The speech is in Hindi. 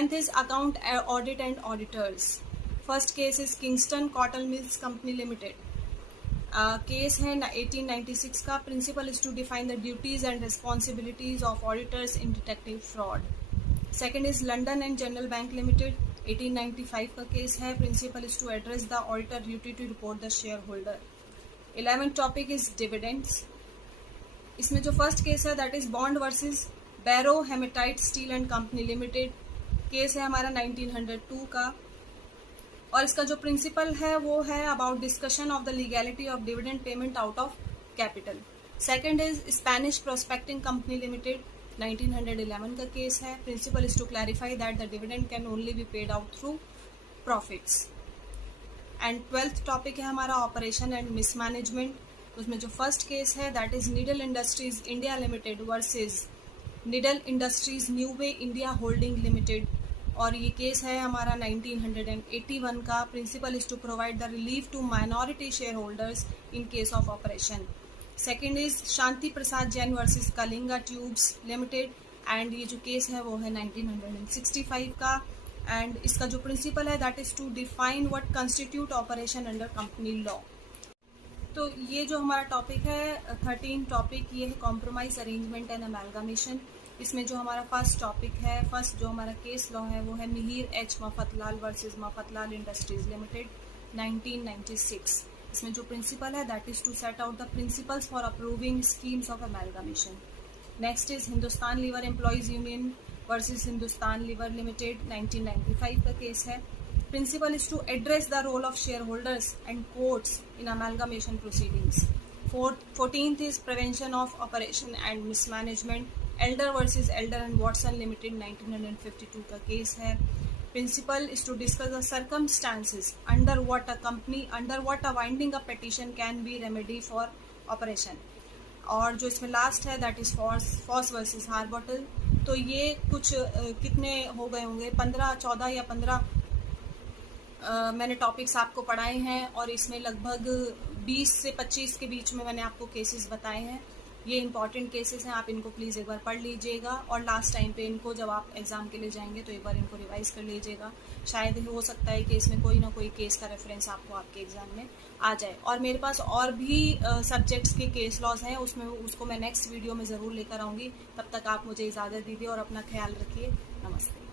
Tenth is account audit and auditors. First case is Kingston Cotton Mills Company Limited. Case है 1896 का. Principle is to define the duties and responsibilities of auditors in detective fraud. Second is London and General Bank Limited. 1895 का केस है. Principle is to address the auditor duty to report the share holder. 11th topic is dividends. इसमें जो फर्स्ट केस है that is Bond versus Barrow Haematite Steel and Company Limited. Case है हमारा 1902 का और इसका जो प्रिंसिपल है वो है about discussion of the legality of dividend payment out of capital. Second is Spanish Prospecting Company Limited. 1911 का केस है. Principle is to clarify that the dividend can only be paid out through profits. And 12th topic है हमारा ऑपरेशन एंड मिसमैनेजमेंट. उसमें जो फर्स्ट केस है that is Needle Industries India Limited versus Needle Industries Newey India Holding Limited और ये केस है हमारा 1981 का. Principle is to provide the relief to minority share holders in case of oppression. Second is Shanti Prasad Jain versus Kalinga Tubes Limited and ये जो केस है वो है 1965 का. एंड इसका जो प्रिंसिपल है that is to define what constitute oppression under company law. तो ये जो हमारा टॉपिक है 13 टॉपिक ये है कॉम्प्रोमाइज अरेंजमेंट एंड अमेलगमेशन. इसमें जो हमारा फर्स्ट टॉपिक है फर्स्ट जो हमारा केस लॉ है वो है Mihir H Mafatlal versus Mafatlal Industries Limited 1996. इसमें जो प्रिंसिपल है that is to set out the principles for approving schemes of amalgamation. Next is Hindustan Lever Employees Union versus Hindustan Lever Limited 1995 का केस है. Principal is to address the role of shareholders and courts in amalgamation proceedings. 14th is prevention of operation and mismanagement. Elder versus Elder and Watson Limited 1952 का केस है. Principal is to discuss the circumstances under what a winding up petition can be remedy for operation. और जो इसमें लास्ट है दैट इज फॉस वर्सेस हार्बोटल. तो ये कुछ कितने हो गए होंगे 14 या 15 मैंने टॉपिक्स आपको पढ़ाए हैं और इसमें लगभग 20 से 25 के बीच में मैंने आपको केसेस बताए हैं. ये इंपॉर्टेंट केसेस हैं, आप इनको प्लीज़ एक बार पढ़ लीजिएगा और लास्ट टाइम पे इनको जब आप एग्ज़ाम के लिए जाएंगे तो एक बार इनको रिवाइज कर लीजिएगा. शायद हो सकता है कि इसमें कोई ना कोई केस का रेफरेंस आपको आपके एग्ज़ाम में आ जाए. और मेरे पास और भी सब्जेक्ट्स के केस लॉज हैं उसको मैं नेक्स्ट वीडियो में ज़रूर लेकर आऊँगी. तब तक आप मुझे इजाज़त दीजिए और अपना ख्याल रखिए. नमस्ते.